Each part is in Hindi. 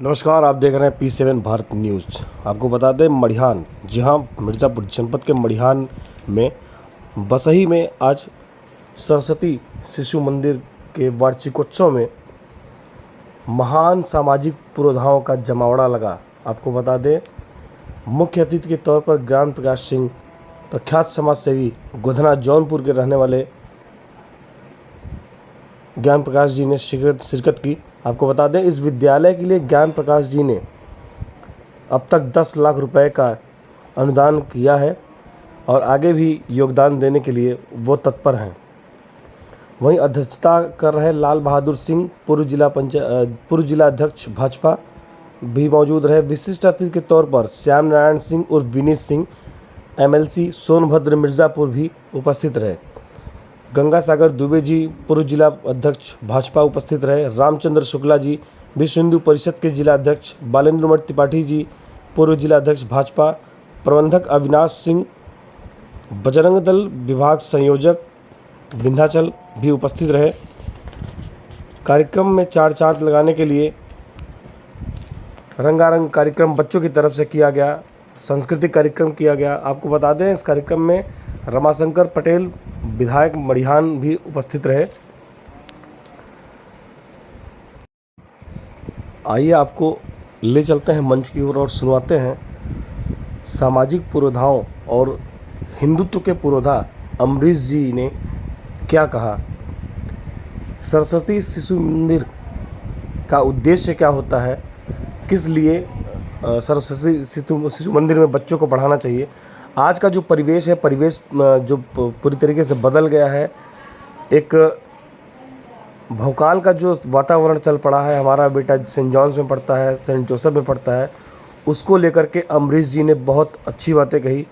नमस्कार, आप देख रहे हैं P7 भारत न्यूज़। आपको बता दें मड़िहान, जी हाँ, मिर्ज़ापुर जनपद के मड़िहान में बसही में आज सरस्वती शिशु मंदिर के वार्षिकोत्सव में महान सामाजिक पुरोधाओं का जमावड़ा लगा। आपको बता दें मुख्य अतिथि के तौर पर ज्ञान प्रकाश सिंह, प्रख्यात समाजसेवी, गोधना जौनपुर के रहने वाले ज्ञान प्रकाश जी ने शिरकत की। आपको बता दें इस विद्यालय के लिए ज्ञान प्रकाश जी ने अब तक 10 लाख रुपए का अनुदान किया है और आगे भी योगदान देने के लिए वो तत्पर हैं। वहीं अध्यक्षता कर रहे लाल बहादुर सिंह, पूर्व जिला अध्यक्ष भाजपा भी मौजूद रहे। विशिष्ट अतिथि के तौर पर श्याम नारायण सिंह उर्फ विनीत सिंह, MLC सोनभद्र मिर्ज़ापुर भी उपस्थित रहे। गंगा सागर दुबे जी, पूर्व जिला अध्यक्ष भाजपा उपस्थित रहे। रामचंद्र शुक्ला जी, विश्व हिंदू परिषद के जिला अध्यक्ष। बालेंद्र त्रिपाठी जी, पूर्व जिला अध्यक्ष भाजपा। प्रबंधक अविनाश सिंह, बजरंग दल विभाग संयोजक विंध्याचल भी उपस्थित रहे। कार्यक्रम में चार चांद लगाने के लिए रंगारंग कार्यक्रम बच्चों की तरफ से किया गया, सांस्कृतिक कार्यक्रम किया गया। आपको बता दें इस कार्यक्रम में रमाशंकर पटेल, विधायक मड़िहान भी उपस्थित रहे। आइए आपको ले चलते हैं मंच की ओर और सुनवाते हैं सामाजिक पुरोधाओं और हिंदुत्व के पुरोधा अमरीश जी ने क्या कहा। सरस्वती शिशु मंदिर का उद्देश्य क्या होता है, किस लिए सरस्वती शिशु मंदिर में बच्चों को पढ़ाना चाहिए। आज का जो परिवेश है, जो पूरी तरीके से बदल गया है। एक भौकाल का जो वातावरण चल पड़ा है, हमारा बेटा सेंट जॉन्स में पढ़ता है, सेंट जोसेफ में पढ़ता है, उसको लेकर के अमरीश जी ने बहुत अच्छी बातें कही।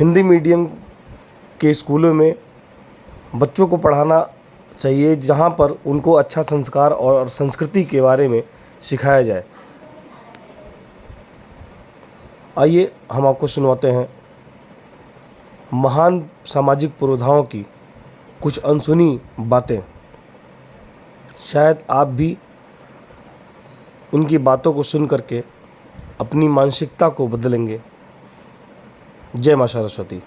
हिंदी मीडियम के स्कूलों में बच्चों को पढ़ाना चाहिए, जहाँ पर उनको अच्छा संस्कार और संस्कृति के बारे में सिखाया जाए। आइए हम आपको सुनवाते हैं महान सामाजिक पुरोधाओं की कुछ अनसुनी बातें। शायद आप भी उनकी बातों को सुन करके अपनी मानसिकता को बदलेंगे। जय मां सरस्वती।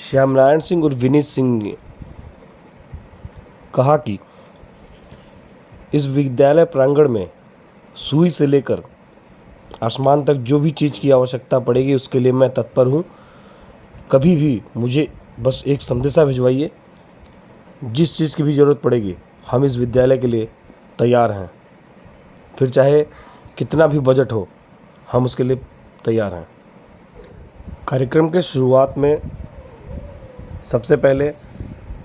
श्याम नारायण सिंह और विनीत सिंह ने कहा कि इस विद्यालय प्रांगण में सुई से लेकर आसमान तक जो भी चीज़ की आवश्यकता पड़ेगी उसके लिए मैं तत्पर हूँ। कभी भी मुझे बस एक संदेशा भिजवाइए, जिस चीज़ की भी ज़रूरत पड़ेगी हम इस विद्यालय के लिए तैयार हैं। फिर चाहे कितना भी बजट हो, हम उसके लिए तैयार हैं। कार्यक्रम के शुरुआत में सबसे पहले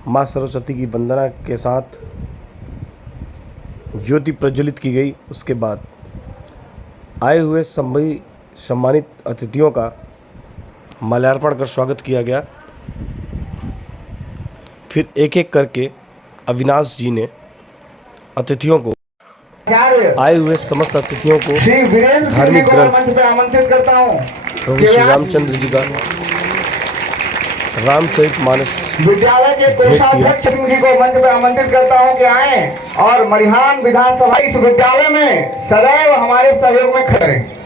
माँ सरस्वती की वंदना के साथ ज्योति प्रज्वलित की गई। उसके बाद आए हुए सभी सम्मानित अतिथियों का माल्यार्पण कर स्वागत किया गया। फिर एक एक करके अविनाश जी ने आए हुए समस्त अतिथियों को धार्मिक ग्रंथ आमंत्रित करता हूँ प्रभु श्री रामचंद्र जी का रामचरितमानस विद्यालय के कोषाध्यक्ष सिंह जी को मंच पे आमंत्रित करता हूं कि आए और मड़िहान विधानसभा इस विद्यालय में सदैव हमारे सहयोग में खड़े रहें।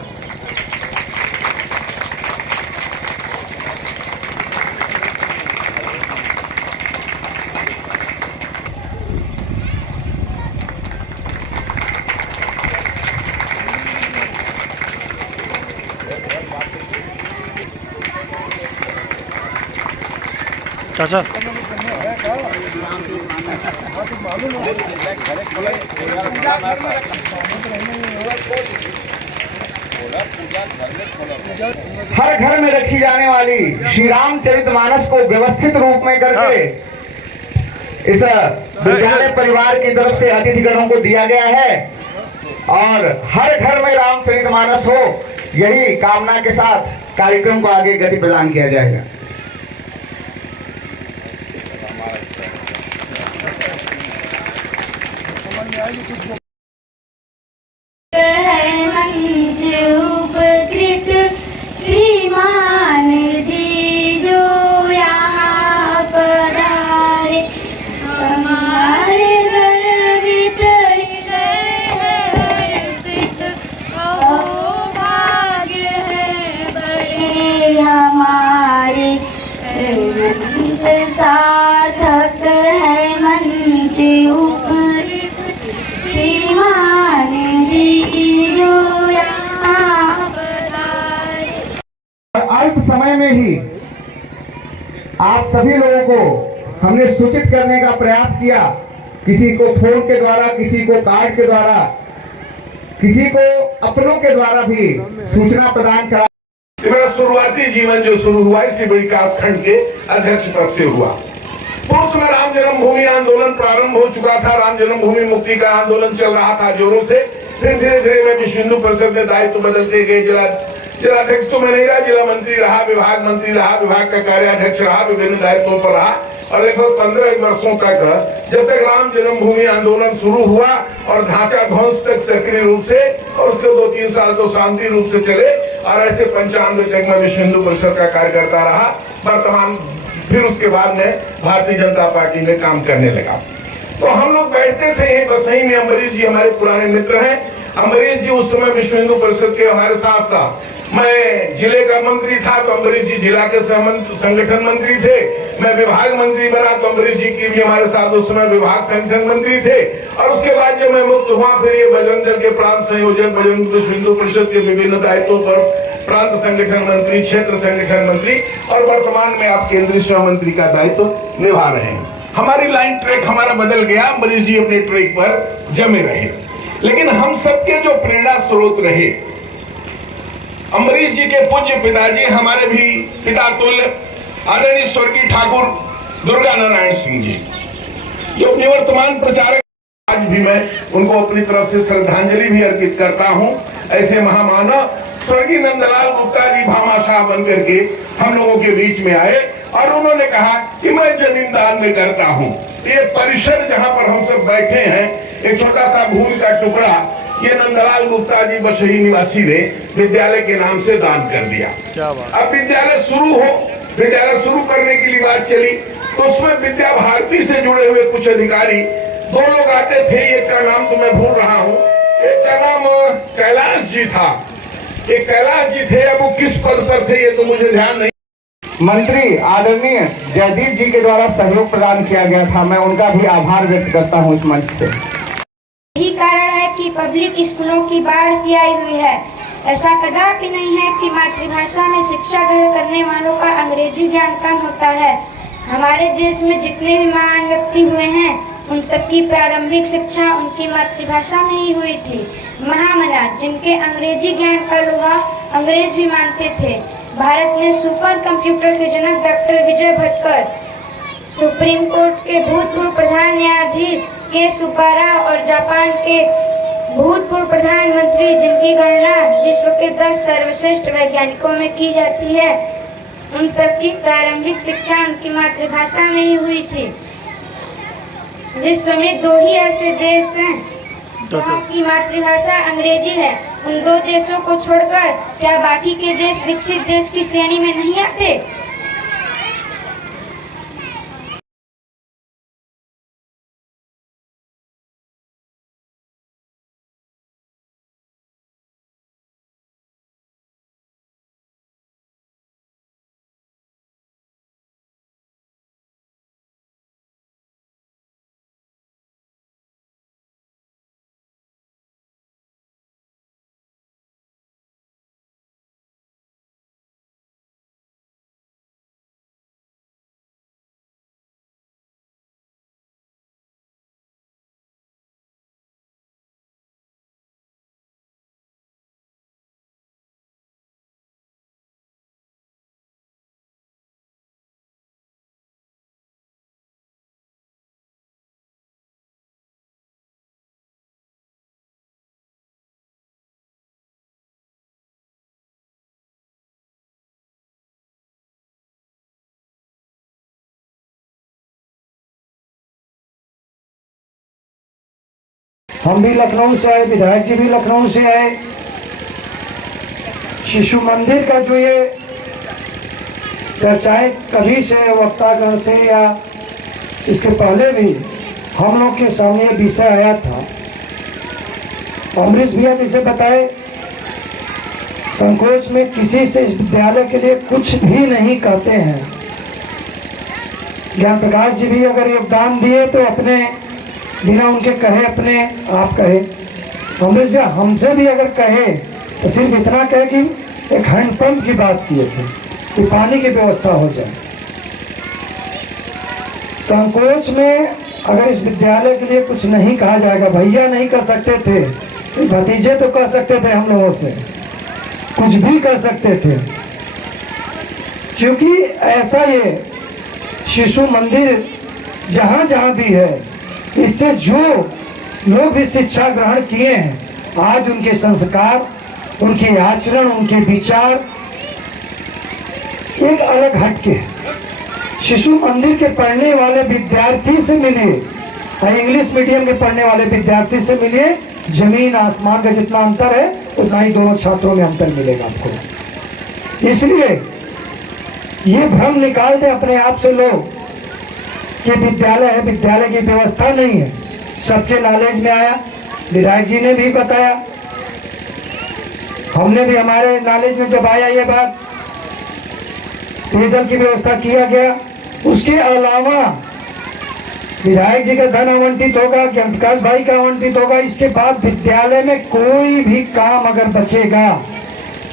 चाचा हर घर में रखी जाने वाली श्री रामचरितमानस को व्यवस्थित रूप में करके इस विद्यालय परिवार की तरफ से अतिथिगणों को दिया गया है और हर घर में रामचरितमानस हो, यही कामना के साथ कार्यक्रम को आगे गति प्रदान किया जाएगा। उपकृत श्रीमान जी जो यहाँ पधारे हमारे ही आप सभी लोगों को हमने सूचित करने का प्रयास किया, किसी को फोन के द्वारा, किसी को कार्ड के द्वारा, किसी को अपनों के द्वारा भी सूचना प्रदान करा। मेरा शुरुआती जीवन जो शुरू हुआ इसी विकास खंड के अध्यक्ष पद से हुआ। तो उसमें राम जन्मभूमि आंदोलन प्रारंभ हो चुका था, राम जन्मभूमि मुक्ति का आंदोलन चल रहा था जोरों से। फिर धीरे धीरे मैं विश्व हिंदू परिषद में दायित्व बदलते गए। जिलाध्यक्ष तो मैं नहीं रहा, जिला मंत्री रहा, विभाग मंत्री रहा, विभाग का कार्याध्यक्ष रहा, विभिन्न दायित्वों पर रहा और लगभग 15 वर्षों तक, जब तक राम जन्मभूमि आंदोलन शुरू हुआ और ढांचा ध्वंस तक सक्रिय रूप से, और उसके 2-3 साल तो शांति रूप से चले और ऐसे 95 तक मैं विश्व हिंदू परिषद का कार्यकर्ता रहा। वर्तमान फिर उसके बाद मैं भारतीय जनता पार्टी में काम करने लगा। तो हम लोग बैठते थे बस यहीं में। अम्बरीश जी हमारे पुराने मित्र हैं। अम्बरीश जी उस समय विश्व हिंदू परिषद के हमारे साथ साथ, मैं जिले का मंत्री था तो अम्बरीश जी जिला के संगठन मंत्री थे। मैं विभाग मंत्री बना तो अम्बरीश जी की भी हमारे साथ उस समय विभाग संगठन मंत्री थे। और उसके बाद जब मैं मुक्त हुआ फिर ये बजरंग दल के प्रांत संयोजक, बजरंग विश्व हिंदू परिषद के विभिन्न दायित्वों पर प्रांत संगठन मंत्री, क्षेत्र संगठन मंत्री और वर्तमान में आप केंद्रीय सह मंत्री का दायित्व निभा रहे हैं। हमारी लाइन ट्रैक हमारा बदल गया, अम्बरीश जी अपने ट्रैक पर जमे रहे, लेकिन हम सबके जो प्रेरणा स्रोत रहे, अम्बरीश जी के पूज्य पिताजी, हमारे भी पिता तुल्य आदरणीय स्वर्गीय ठाकुर दुर्गा नारायण सिंह जी, जो निवर्तमान प्रचारक, आज भी मैं उनको अपनी तरफ से श्रद्धांजलि भी अर्पित करता हूं। ऐसे महामानव स्वर्गीय नंदलाल गुप्ता जी भामाशाह बनकर के हम लोगों के बीच में आए और उन्होंने कहा कि मैं जमीन दान में करता हूं। ये परिसर जहां पर हम सब बैठे हैं, एक छोटा सा भूमि का टुकड़ा, ये नंदलाल गुप्ता जी बसही निवासी ने विद्यालय के नाम से दान कर दिया। अब विद्यालय शुरू करने के लिए बात चली तो उसमें विद्या भारती से जुड़े हुए कुछ अधिकारी, 2 लोग आते थे। एक का नाम तो मैं भूल रहा हूँ, एक का नाम कैलाश जी था। एक कैलाश जी थे, अब वो किस पद पर थे ये तो मुझे ध्यान नहीं। मंत्री आदरणीय जयदीप जी के द्वारा सहयोग प्रदान किया गया था, मैं उनका भी आभार व्यक्त करता हूं इस मंच से। यही कारण है कि पब्लिक स्कूलों की बाढ़ सी आई हुई है। ऐसा कदापि नहीं है कि मातृभाषा में शिक्षा ग्रहण करने वालों का अंग्रेजी ज्ञान कम होता है। हमारे देश में जितने भी महान व्यक्ति हुए हैं उन सबकी प्रारंभिक शिक्षा उनकी मातृभाषा में ही हुई थी। महामना जिनके अंग्रेजी ज्ञान का लोहा अंग्रेज भी मानते थे। भारत में सुपर कंप्यूटर के जनक doctor Vijay Bhatkar, supreme court के भूतपूर्व प्रधान न्यायाधीश के सुब्बाराव और जापान के भूतपूर्व प्रधानमंत्री जिनकी गणना विश्व के 10 सर्वश्रेष्ठ वैज्ञानिकों में की जाती है, उन सबकी प्रारंभिक शिक्षा उनकी मातृभाषा में ही हुई थी। विश्व में 2 ही ऐसे देश हैं जहाँ की मातृभाषा अंग्रेजी है। उन 2 देशों को छोड़कर क्या बाकी के देश विकसित देश की श्रेणी में नहीं आते? हम भी लखनऊ से आए, विधायक जी भी लखनऊ से आए। शिशु मंदिर का जो ये चर्चाएं कभी से वक्तागण से या इसके पहले भी हम लोग के सामने ये विषय आया था। अमरीश भैया जैसे बताए, संकोच में किसी से इस विद्यालय के लिए कुछ भी नहीं कहते हैं। ज्ञान प्रकाश जी भी अगर योगदान दिए तो अपने बिना उनके कहे अपने आप कहे। अमरीश भैया हमसे भी अगर कहे तो सिर्फ इतना कहे कि एक हैंडपंप की बात किए थे, कि पानी की व्यवस्था हो जाए। संकोच में अगर इस विद्यालय के लिए कुछ नहीं कहा जाएगा, भैया नहीं कर सकते थे, भतीजे तो कह सकते थे, हम लोगों से कुछ भी कर सकते थे, क्योंकि ऐसा ये शिशु मंदिर जहाँ जहाँ भी है, इससे जो लोग भी शिक्षा ग्रहण किए हैं, आज उनके संस्कार, उनके आचरण, उनके विचार एक अलग हटके। शिशु मंदिर के पढ़ने वाले विद्यार्थी से मिलिए और इंग्लिश मीडियम के पढ़ने वाले विद्यार्थी से मिलिए, जमीन आसमान का जितना अंतर है उतना ही दोनों छात्रों में अंतर मिलेगा आपको। इसलिए ये भ्रम निकाल दे अपने आप से लोग कि विद्यालय है, विद्यालय की व्यवस्था नहीं है। सबके नॉलेज में आया, विधायक जी ने भी बताया, हमने भी हमारे नॉलेज में जब आया ये बात, पेयजल की व्यवस्था किया गया। उसके अलावा विधायक जी का धन आवंटित होगा, ज्ञान प्रकाश भाई का आवंटित होगा। इसके बाद विद्यालय में कोई भी काम अगर बचेगा,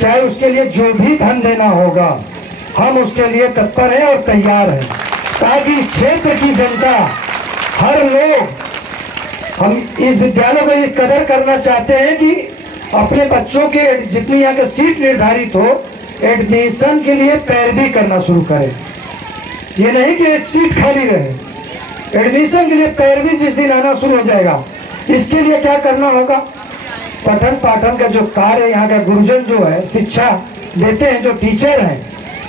चाहे उसके लिए जो भी धन देना होगा, हम उसके लिए तत्पर हैं और तैयार हैं, ताकि इस क्षेत्र की जनता, हर लोग, हम इस विद्यालय को इस कदर करना चाहते हैं कि अपने बच्चों के जितनी यहाँ के सीट निर्धारित हो, एडमिशन के लिए पैरवी करना शुरू करें। ये नहीं कि एक सीट खाली रहे, एडमिशन के लिए पैरवी जिस दिन आना शुरू हो जाएगा, इसके लिए क्या करना होगा? पठन पाठन का जो कार्य, यहाँ का गुरुजन जो है शिक्षा देते हैं, जो टीचर हैं,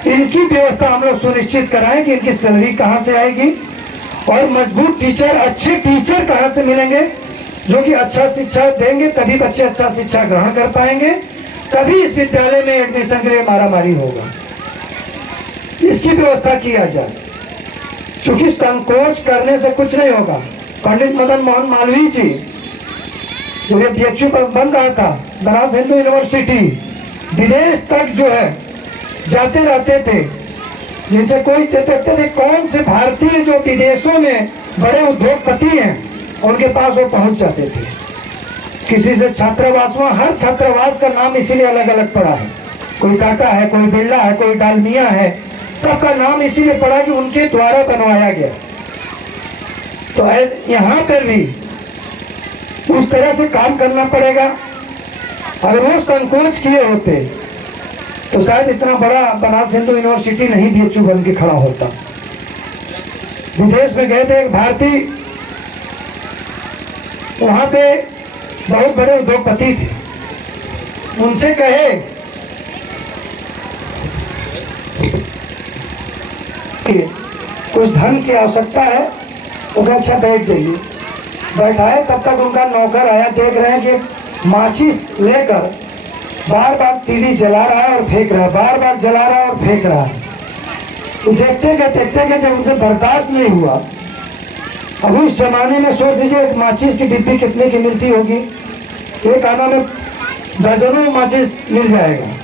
इनकी व्यवस्था हम लोग सुनिश्चित कराएं कि इनकी सैलरी कहाँ से आएगी और मजबूत टीचर, अच्छे टीचर कहाँ से मिलेंगे जो कि अच्छा शिक्षा देंगे, तभी बच्चे अच्छा शिक्षा ग्रहण कर पाएंगे, तभी इस विद्यालय में एडमिशन के लिए मारामारी होगा। इसकी व्यवस्था किया जाए, क्योंकि संकोच करने से कुछ नहीं होगा। पंडित मदन मोहन मालवीय जी जो ये DHU बन रहा था, बनारस हिंदू यूनिवर्सिटी, विदेश तक जो है जाते रहते थे, जिनसे कोई देखते थे कौन से भारतीय जो विदेशों में बड़े उद्योगपति हैं, उनके पास वो पहुंच जाते थे। किसी से छात्रावास, वहाँ हर छात्रावास का नाम इसीलिए अलग अलग पड़ा है, कोई टाटा है, कोई बिरला है, कोई डालमिया है, सबका नाम इसीलिए पड़ा कि उनके द्वारा बनवाया गया। तो यहाँ पर भी उस तरह से काम करना पड़ेगा। अगर वो संकोच किए होते तो शायद इतना बड़ा बनारस हिंदू यूनिवर्सिटी नहीं DHU बन के खड़ा होता। विदेश में गए थे एक भारतीय, वहां पे बहुत बड़े उद्योगपति थे, उनसे कहे कुछ धन की आवश्यकता है, वो कहा अच्छा बैठ जाइए। बैठाए, तब तक उनका नौकर आया, देख रहे हैं कि माचिस लेकर बार बार तीली जला रहा है और फेंक रहा है, बार बार जला रहा है और फेंक रहा है। तो देखते गए जब उनसे बर्दाश्त नहीं हुआ, अब उस जमाने में सोच दीजिए एक माचिस की डिब्बी कितने की मिलती होगी, एक आना में दर्जनों माचिस मिल जाएगा।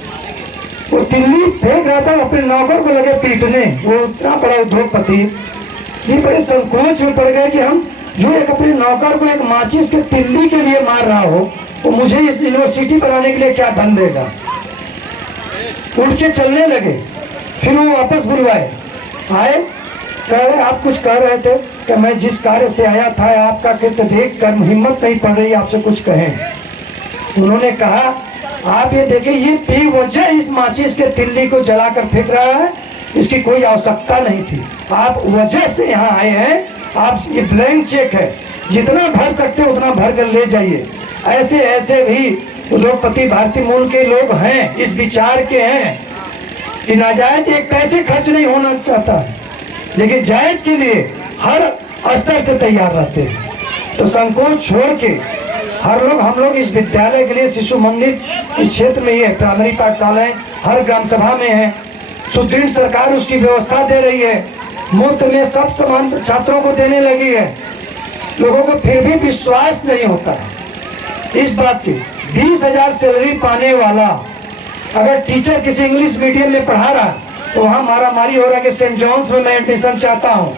वो तिल्ली फेंक रहा था, अपने नौकर को लगे पीटने, वो इतना बड़ा उद्योगपति, ये बड़े संकोच में पड़ गए कि हम जो एक अपने नौकर को एक माचिस के तिल्ली के लिए मार रहा हो, वो मुझे इस यूनिवर्सिटी बनाने के लिए क्या धन देगा। उठ के चलने लगे, फिर वो वापस बुलवाए, आए, कह रहे आप कुछ कह रहे थे कि मैं जिस कार्य से आया था आपका कृत्य देख कर हिम्मत नहीं पड़ रही आपसे कुछ कहें। उन्होंने कहा आप ये देखिए, ये बेवजह इस माचिस के तिल्ली को जलाकर फेंक रहा है, इसकी कोई आवश्यकता नहीं थी, आप वजह से यहाँ आए हैं, आप ये ब्लैंक चेक है, जितना भर सकते हो उतना भर कर ले जाइए। ऐसे ऐसे भी उद्योगपति भारतीय मूल के लोग हैं, इस विचार के हैं कि नाजायज एक पैसे खर्च नहीं होना चाहता, लेकिन जायज के लिए हर स्तर से तैयार रहते हैं। तो संकोच छोड़ के हम लोग इस विद्यालय के लिए, शिशु मंदिर इस क्षेत्र में ही है, प्राइमरी पाठशालाएं हर ग्राम सभा में है, सुदृढ़ सरकार उसकी व्यवस्था दे रही है, मुफ्त में सब सामान छात्रों को देने लगी है। लोगों को फिर भी विश्वास नहीं होता है इस बात की। 20,000 सैलरी पाने वाला अगर टीचर किसी इंग्लिश मीडियम में पढ़ा रहा तो वहां मारामारी हो रहा है कि सेंट जॉन्स में मैं एडमिशन चाहता हूं,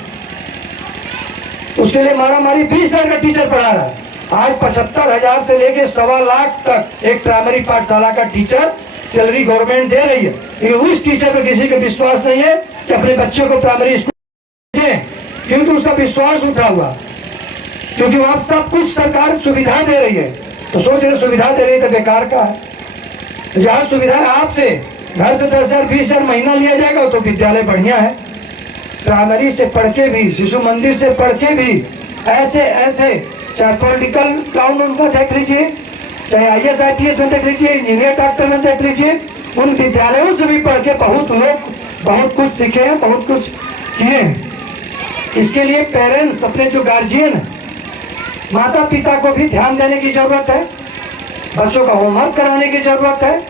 उसके लिए मारामारी 20,000 का टीचर पढ़ा रहा है। आज 75,000 से लेके 1.25 लाख तक एक प्राइमरी पाठशाला का टीचर सैलरी गवर्नमेंट दे रही है, लेकिन उस टीचर पर किसी का विश्वास नहीं है कि अपने बच्चों को प्राइमरी स्कूल भेजें, क्योंकि उसका विश्वास उठा हुआ, क्योंकि वहां सब कुछ सरकार सुविधा दे रही है। तो सोच रहे सुविधा दे रही है तो बेकार का है। जहाँ सुविधा है आपसे घर से 10,000 20,000 महीना लिया जाएगा तो विद्यालय बढ़िया है। प्राइमरी से पढ़ के भी, शिशु मंदिर से पढ़ के भी ऐसे ऐसे, चाहे पॉलिटिकल ग्राउंड उनका देख लीजिए, चाहे IAS IPS में देख लीजिए, इंजीनियर डॉक्टर में देख लीजिए, उन विद्यालयों से भी पढ़ के बहुत लोग बहुत कुछ सीखे हैं, बहुत कुछ किए हैं। इसके लिए पेरेंट्स, अपने जो गार्जियन है, माता पिता को भी ध्यान देने की जरूरत है, बच्चों का होमवर्क कराने की जरूरत है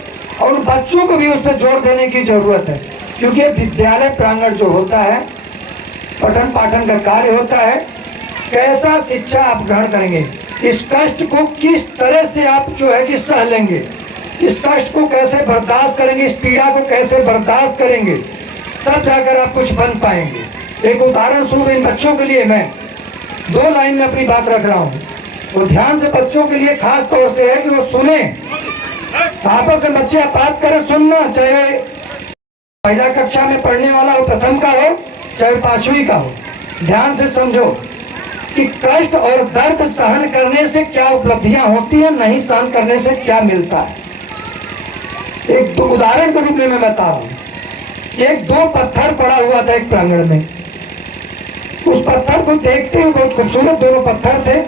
और बच्चों को भी उस पर जोर देने की जरूरत है, क्योंकि विद्यालय प्रांगण जो होता है, पठन पाठन का कार्य होता है, कैसा शिक्षा आप ग्रहण करेंगे, इस कष्ट को किस तरह से आप जो है कि सह लेंगे, इस कष्ट को कैसे बर्दाश्त करेंगे, इस पीड़ा को कैसे बर्दाश्त करेंगे, तब जाकर आप कुछ बन पाएंगे। एक उदाहरण स्वरूप इन बच्चों के लिए मैं 2 लाइन में अपनी बात रख रहा हूँ, वो ध्यान से बच्चों के लिए खास तौर से है कि वो सुने, आपस में बच्चे बात करें, सुनना, चाहे पहला कक्षा में पढ़ने वाला हो, प्रथम का हो, चाहे 5वीं का हो, ध्यान से समझो कि कष्ट और दर्द सहन करने से क्या उपलब्धियां होती हैं, नहीं सहन करने से क्या मिलता है। एक उदाहरण के रूप में मैं बता रहा हूँ। एक 2 पत्थर पड़ा हुआ था एक प्रांगण में, उस पत्थर को देखते हुए, बहुत खूबसूरत 2 पत्थर थे,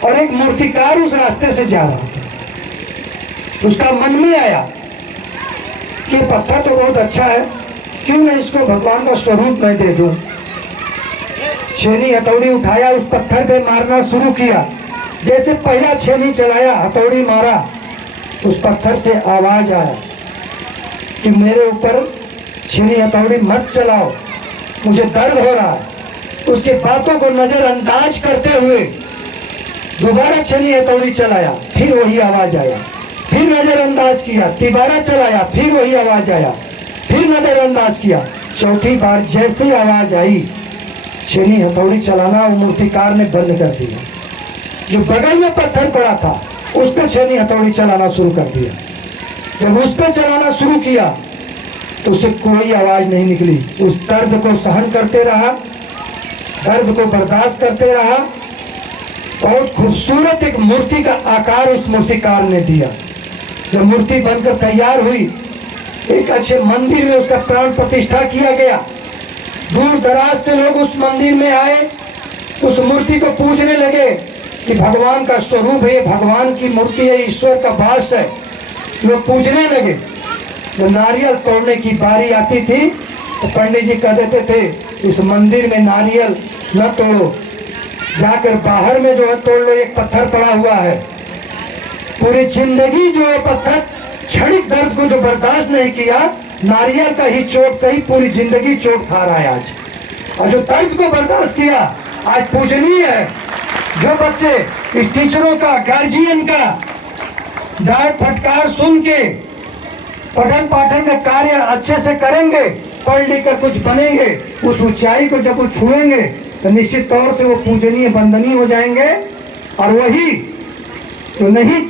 और एक मूर्तिकार उस रास्ते से जा रहा था। उसका मन में आया कि पत्थर तो बहुत अच्छा है, क्यों नहीं इसको भगवान का स्वरूप मैं दे दूं। छेनी हथौड़ी उठाया, उस पत्थर पे मारना शुरू किया। जैसे पहला छेनी चलाया, हथौड़ी मारा, उस पत्थर से आवाज आया कि मेरे ऊपर छेनी हथौड़ी मत चलाओ, मुझे दर्द हो रहा है। उसके बातों को नजरअंदाज करते हुए दोबारा छेनी हथौड़ी चलाया, फिर वही आवाज आया, फिर नजरअंदाज किया, तिबारा चलाया, फिर वही आवाज आया, फिर नजरअंदाज किया। चौथी बार जैसे आवाज आई, छेनी हथौड़ी चलाना वो मूर्तिकार ने बंद कर दिया। जो बगल में पत्थर पड़ा था उस पर छेनी हथौड़ी चलाना शुरू कर दिया। जब उस पर चलाना शुरू किया तो उससे कोई आवाज नहीं निकली। उस दर्द को सहन करते रहा, दर्द को बर्दाश्त करते रहा। बहुत खूबसूरत एक मूर्ति का आकार उस मूर्तिकार ने दिया। जब मूर्ति बनकर तैयार हुई, एक अच्छे मंदिर में उसका प्राण प्रतिष्ठा किया गया। दूर दराज से लोग उस मंदिर में आए, उस मूर्ति को पूजने लगे कि भगवान का स्वरूप है, भगवान की मूर्ति है, ईश्वर का वास है। लोग पूजने लगे। जब नारियल तोड़ने की बारी आती थी तो पंडित जी कह देते थे, इस मंदिर में नारियल न तोड़ो, जाकर बाहर में जो है तोड़ लो, एक पत्थर पड़ा हुआ है। पूरी जिंदगी जो है पत्थर, क्षणिक दर्द को जो बर्दाश्त नहीं किया, नारियल का ही चोट से ही पूरी जिंदगी चोट खा रहा है आज। और जो दर्द को बर्दाश्त किया आज पूजनीय है। जो बच्चे इस टीचरों का, गार्जियन का डांट फटकार सुन के पठन पाठन का कार्य अच्छे से करेंगे, पढ़ लिख कर कुछ बनेंगे, उस ऊंचाई को जब वो छुएंगे तो निश्चित तौर से वो पूजनीय वंदनीय हो जाएंगे। और वही तो नहीं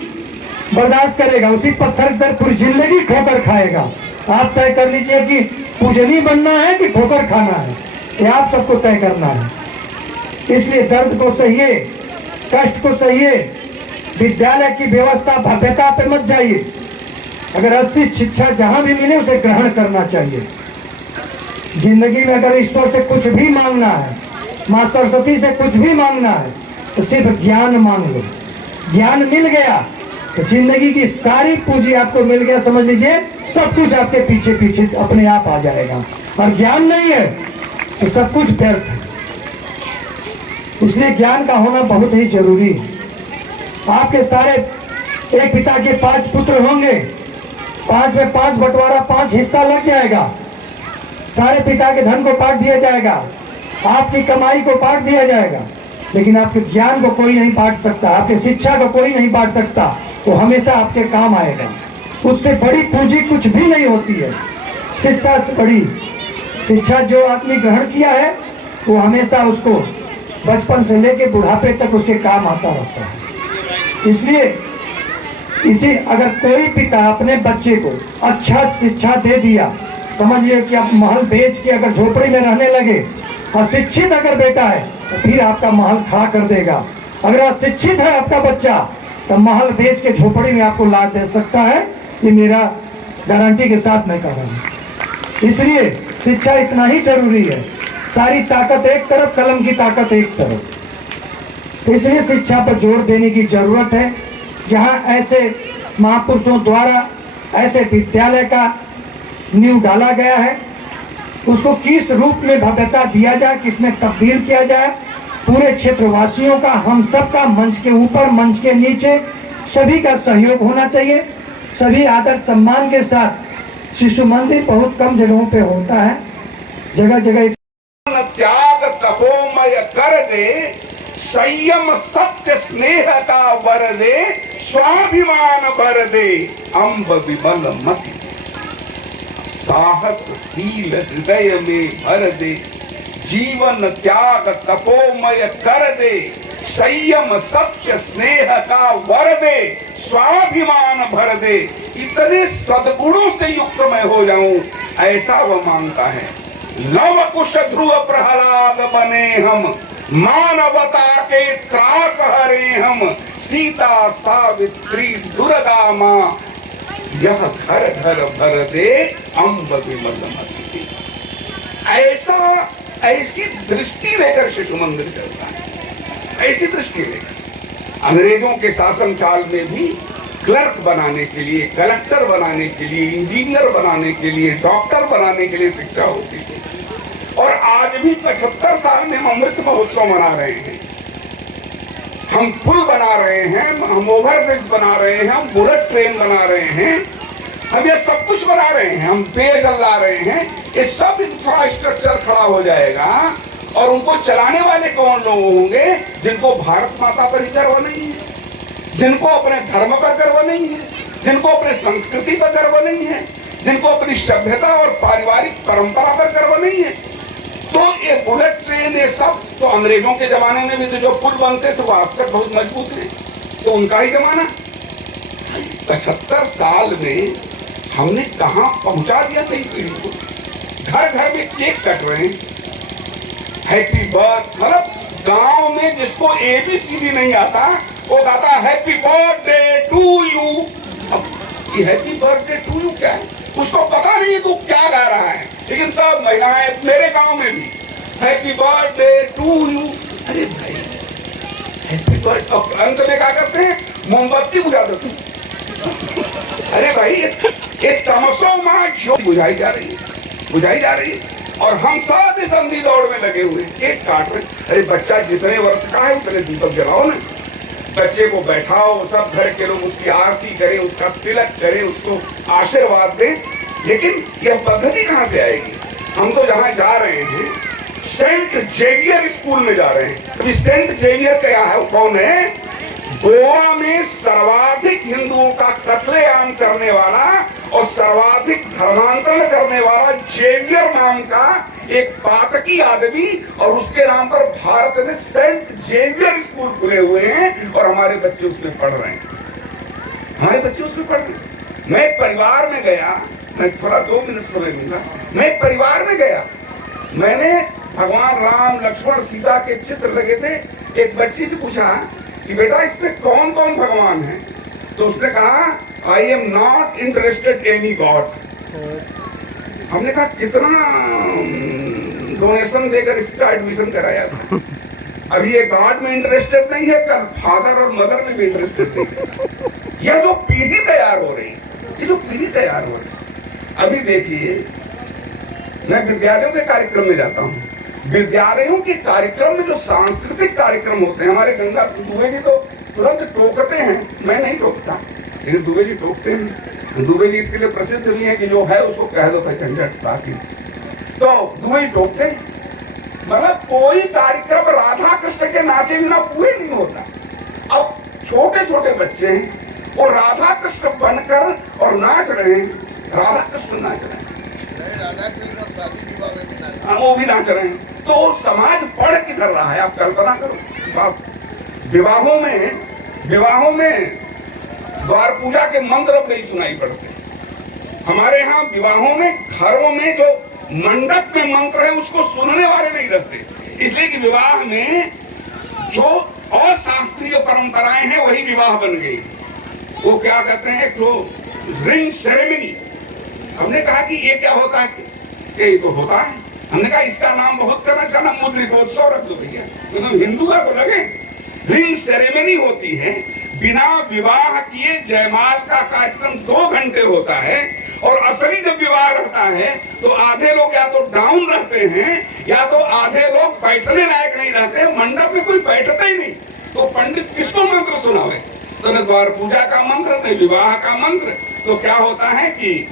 बर्दाश्त करेगा, उसी पत्थर पर पूरी जिंदगी ठोकर खाएगा। आप तय कर लीजिए कि पूजनीय बनना है कि ठोकर खाना है, ये आप सबको तय करना है। इसलिए दर्द को सहिए, कष्ट को सहिए, विद्यालय की व्यवस्था भव्यता पे मत जाइए। अगर अच्छी शिक्षा जहां भी मिले उसे ग्रहण करना चाहिए। जिंदगी में अगर ईश्वर से कुछ भी मांगना है, माँ सरस्वती से कुछ भी मांगना है, तो सिर्फ ज्ञान मांग लो। ज्ञान मिल गया तो जिंदगी की सारी पूंजी आपको मिल गया, समझ लीजिए सब कुछ आपके पीछे पीछे अपने आप आ जाएगा। और ज्ञान नहीं है तो सब कुछ व्यर्थ है। इसलिए ज्ञान का होना बहुत ही जरूरी है। आपके सारे एक पिता के 5 पुत्र होंगे, 5 में 5 बंटवारा, 5 हिस्सा लग जाएगा। सारे पिता के धन को बांट दिया जाएगा, आपकी कमाई को बांट दिया जाएगा, लेकिन आपके ज्ञान को कोई नहीं बांट सकता, आपकी शिक्षा को कोई नहीं बांट सकता। वो हमेशा आपके काम आएगा। उससे बड़ी पूंजी कुछ भी नहीं होती है। शिक्षा से बड़ी शिक्षा जो आदमी ग्रहण किया है वो हमेशा उसको बचपन से लेकर बुढ़ापे तक उसके काम आता रहता है। इसलिए इसी अगर कोई पिता अपने बच्चे को अच्छा शिक्षा दे दिया, समझिए कि आप महल बेच के अगर झोपड़ी में रहने लगे, अशिक्षित अगर बेटा है तो फिर आपका महल खड़ा कर देगा। अगर अशिक्षित है आपका बच्चा तो महल बेच के झोपड़ी में आपको ला दे सकता है। ये मेरा गारंटी के साथ मैं कह रहा हूँ। इसलिए शिक्षा इतना ही जरूरी है। सारी ताकत एक तरफ, कलम की ताकत एक तरफ। इसलिए शिक्षा पर जोर देने की जरूरत है। जहाँ ऐसे महापुरुषों द्वारा ऐसे विद्यालय का नींव डाला गया है, उसको किस रूप में भव्यता दिया जाए, किसमें तब्दील किया जाए, पूरे क्षेत्रवासियों का, हम सब का, मंच के ऊपर मंच के नीचे सभी का सहयोग होना चाहिए। सभी आदर सम्मान के साथ शिशु मंदिर बहुत कम जगहों पे होता है, जगह जगह त्याग तपोमय कर दे, संयम सत्य स्नेह का वर दे, स्वाभिमान भर दे, अम्ब विमल मति साहस शील हृदय में भर दे, जीवन त्याग तपोमय कर दे, संयम सत्य स्नेह का वर दे, स्वाभिमान भर दे। इतने सद्गुणों से युक्त मैं हो जाऊं, ऐसा वह मांगता है। लव कुश ध्रुव प्रहलाद बने हम, मानवता के त्रास हरे हम, सीता सावित्री दुर्गा माँ, यह घर घर भर दे, अम्ब विमल मति। ऐसी दृष्टि लेकर शिशु मंदिर चलता है, ऐसी दृष्टि लेकर। अंग्रेजों के शासन काल में भी क्लर्क बनाने के लिए, कलेक्टर बनाने के लिए, इंजीनियर बनाने के लिए, डॉक्टर बनाने के लिए शिक्षा होती थी। और आज भी 75 साल में हम अमृत महोत्सव मना रहे हैं। हम पुल बना रहे हैं, हम ओवरब्रिज बना रहे हैं, हम बुलेट ट्रेन बना रहे हैं, हम ये सब कुछ बना रहे हैं, हम पेयजल ला रहे हैं। ये सब इंफ्रास्ट्रक्चर खड़ा हो जाएगा और उनको चलाने वाले कौन लोग होंगे? जिनको भारत माता पर ही गर्व नहीं है, जिनको अपने धर्म पर गर्व नहीं है, जिनको अपने संस्कृति पर गर्व नहीं है, जिनको अपनी सभ्यता और पारिवारिक परंपरा पर गर्व नहीं है। तो ये बुलेट ट्रेन, ये सब तो अंग्रेजों के जमाने में भी तो जो पुल बनते थे वो आज तक बहुत मजबूत है, तो उनका ही जमाना। 75 साल में हमने कहां पहुंचा दिया नई पीढ़ी को। घर घर में केक कट रहे हैं, हैप्पी बर्थ, मतलब गांव में जिसको ABCD नहीं आता वो गाता हैप्पी बर्थडे टू यू। अब ये हैप्पी बर्थडे टू यू क्या है उसको पता नहीं तो क्या गा रहा है, लेकिन सब महिलाएं, मेरे गांव में भी हैप्पी बर्थडे टू यू। अरे भाई हैप्पी बर्थडे, अब अंत में क्या करते हैं? मोमबत्ती बुझा देते हैं। अरे भाई ये तमसो मां ज्योति बुझाई जा रही है, बुझाई जा रही है, और हम सब इस अंधी दौड़ में लगे हुए हैं, केक काट रहे। अरे बच्चा जितने वर्ष का है उतने दीपक जलाओ ना, बच्चे को बैठाओ, सब घर के लोग उसकी आरती करें, उसका तिलक करें, उसको आशीर्वाद दें। लेकिन यह पद्धति कहाँ से आएगी? हम तो जहाँ जा रहे हैं सेंट जेवियर स्कूल में जा रहे हैं। अभी सेंट जेवियर क्या है, कौन है? गोवा में सर्वाधिक हिंदुओं का कत्लेआम करने वाला और सर्वाधिक धर्मांतरण करने वाला जेवियर नाम का एक पातकी आदमी, और उसके नाम पर भारत में सेंट जेवियर स्कूल खुले हुए हैं और हमारे बच्चे उसमें पढ़ रहे हैं, हमारे बच्चे उसमें पढ़ रहे हैं। मैं एक परिवार में गया, मैं थोड़ा 2 मिनट समय मिला, मैं एक परिवार में गया, मैंने भगवान राम लक्ष्मण सीता के चित्र लगे थे। एक बच्ची से पूछा कि बेटा इसमें कौन कौन भगवान है? तो उसने कहा I am not interested any God. हमने कहा कितना डोनेशन देकर इसका एडमिशन कराया था? अभी ये गॉड में इंटरेस्टेड नहीं है, कल फादर और मदर में भी इंटरेस्टेड नहीं है। यह जो पीढ़ी तैयार हो रही है, ये जो पीढ़ी तैयार हो रही है, अभी देखिए मैं विद्यालयों के कार्यक्रम में जाता हूँ, विद्यालयों के कार्यक्रम में जो सांस्कृतिक कार्यक्रम होते हैं, हमारे गंगा दुबे जी तो तुरंत टोकते हैं, मैं नहीं टोकता, लेकिन दुबे जी टोकते हैं। दुबे जी इसके लिए प्रसिद्ध भी है कि जो है उसको कह दो झंझट बाकी, तो दुबे जी टोकते हैं। मतलब कोई कार्यक्रम राधा कृष्ण के नाचे बिना पूरे नहीं होता। अब छोटे छोटे बच्चे हैं वो राधा कृष्ण बनकर और नाच रहे हैं, राधा कृष्ण नाच रहे हैं, वो भी नाच रहे हैं। तो समाज पढ़ किधर रहा है? आप कल्पना करो। विवाहों में द्वार पूजा के मंत्र अब नहीं सुनाई पड़ते। हमारे यहाँ विवाहों में, घरों में जो मंडप में मंत्र है उसको सुनने वाले नहीं रहते, इसलिए कि विवाह में जो अशास्त्रीय परंपराएं हैं वही विवाह बन गई। वो क्या कहते हैं, तो रिंग सेरेमनी। हमने कहा कि ये क्या होता है, ये तो होता है। हमने कहा इसका नाम बहुत करना नाम मुद्रिकोत्सव रख दो भैया, तो हिंदू का तो लगे। रिंग सेरेमनी होती है, बिना विवाह किए जयमाल का कार्यक्रम 2 घंटे होता है, और असली जब विवाह रहता है तो आधे लोग या तो डाउन रहते हैं या तो आधे लोग बैठने लायक नहीं रहते, मंडप में कोई बैठता ही नहीं, तो पंडित किसको मंत्र सुनावे? तो न द्वार पूजा का मंत्र न विवाह का मंत्र। तो क्या होता है कि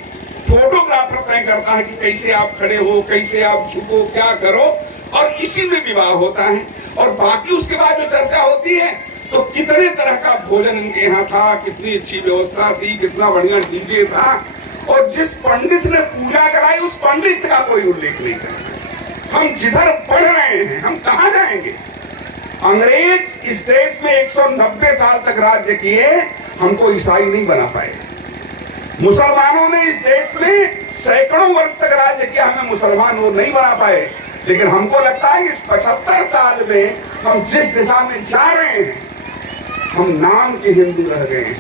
फोटोग्राफर तय करता है कि कैसे आप खड़े हो, कैसे आप झुको, क्या करो, और इसी में विवाह होता है। और बाकी उसके बाद जो चर्चा होती है तो कितने तरह का भोजन इनके यहाँ था, कितनी अच्छी व्यवस्था थी, कितना बढ़िया डीजे था, और जिस पंडित ने पूजा कराई उस पंडित का कोई उल्लेख नहीं करता। हम जिधर पढ़ रहे हैं हम कहाँ जाएंगे? अंग्रेज इस देश में 190 साल तक राज्य किए, हमको ईसाई नहीं बना पाए। मुसलमानों ने इस देश में सैकड़ों वर्ष तक राज्य किया, हमें मुसलमान वो नहीं बना पाए। लेकिन हमको लगता है इस 75 साल में हम जिस दिशा में जा रहे हैं, हम नाम के हिंदू रह गए हैं।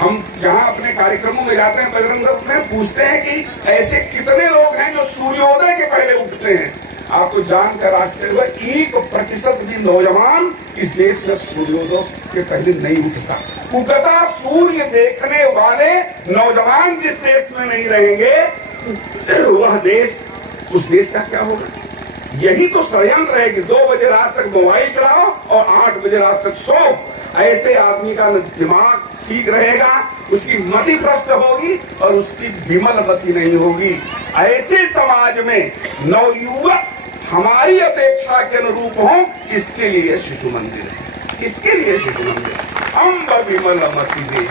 हम जहां अपने कार्यक्रमों में जाते हैं बजरंग दल में पूछते हैं कि ऐसे कितने लोग हैं जो सूर्योदय के पहले उठते हैं। आपको जानकर आश्चर्य हुआ, 1% भी नौजवान इस देश में सूर्योदय के पहले नहीं उठता। उगता सूर्य देखने वाले नौजवान जिस देश में नहीं रहेंगे वह देश, उस देश का क्या होगा? यही तो षड्यंत्र है कि 2 बजे रात तक मोबाइल चलाओ और 8 बजे रात तक सो। ऐसे आदमी का दिमाग ठीक रहेगा, उसकी मति भ्रष्ट होगी और उसकी विमल मति नहीं होगी। ऐसे समाज में नवयुवक हमारी अपेक्षा के अनुरूप हो, इसके लिए शिशु मंदिर है, इसके लिए शिशु मंदिर। अम्ब विमल मति दे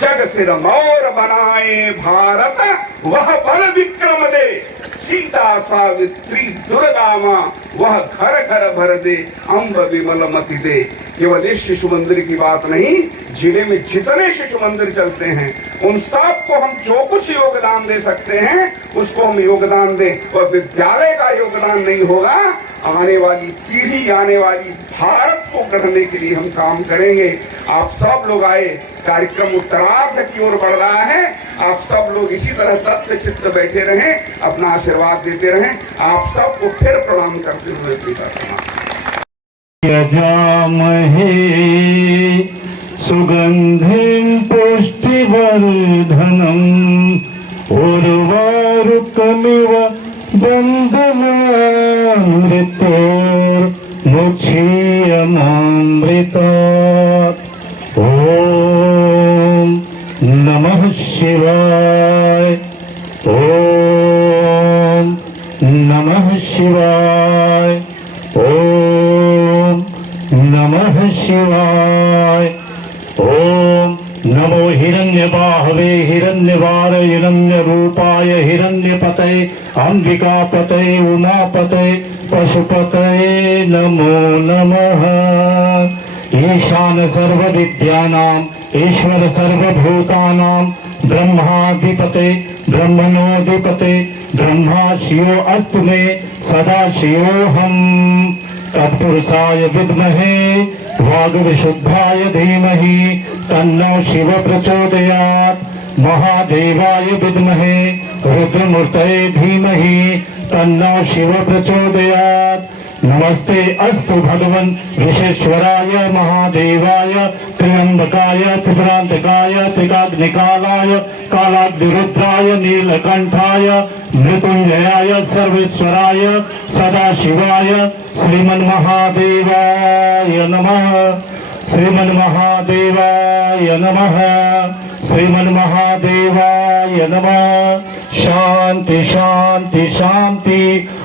जग सिर मोर बनाए भारत, वह बल विक्रम दे सीता सावित्री दुर्गा मां, वह घर घर भर दे अम्ब विमल मति दे। केवल इस शिशु मंदिर की बात नहीं, जिले में जितने शिशु मंदिर चलते हैं उन सब को हम जो कुछ योगदान दे सकते हैं उसको हम योगदान दें। और विद्यालय का योगदान नहीं होगा, आने वाली पीढ़ी, आने वाली भारत को गढ़ने के लिए हम काम करेंगे। आप सब लोग आए, कार्यक्रम उत्तरार्ध की ओर बढ़ रहा है। आप सब लोग इसी तरह तत्व चित्त बैठे रहें, अपना आशीर्वाद देते रहें। आप सबको फिर प्रणाम करते हुए पिता यजामहे सुगंधिं पुष्टिवर्धनम् उर्वारुकमिव बन्धनामृतोर्मुक्षीयमामृतात्। ॐ नमः शिवाय, ॐ नमः शिवाय, ॐ नमः शिवाय। ॐ नमो हिरण्यबाहवे हिरण्यवार हिरण्यरूपाय हिरण्यपतये अंबिकापतये उमापतये पशुपतये नमो नमः। ईशान सर्वविद्यानां ईश्वर सर्वभूतानां ब्रह्माधिपते ब्रह्मणोऽधिपते ब्रह्मा शिवो अस्तु मे सदा शिवोऽहम्। तत्पुरुषाय विद्महे वागविशुद्धाय धीमहि तन्नो शिव प्रचोदयात्। महादेवाय विद्महे रुद्रमूर्तये धीमहि तन्नो शिव प्रचोदयात्। नमस्ते अस्तु भगवन् विश्वेश्वराय महादेवाय त्र्यंबकाय त्रिपुरांतकाय त्रिकाग्निकालाय कालाग्निरुद्राय नीलकंठाय मृत्युंजयाय सर्वेश्वराय सदाशिवाय श्रीमन्महादेवाय नमः। श्रीमन्महादेवाय नमः। श्रीमन्महादेवाय नमः। शांति शांति शांति।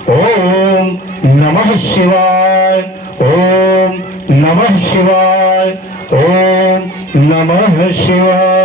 ओम नमः शिवाय, ओम नमः शिवाय, ओम नमः शिवाय।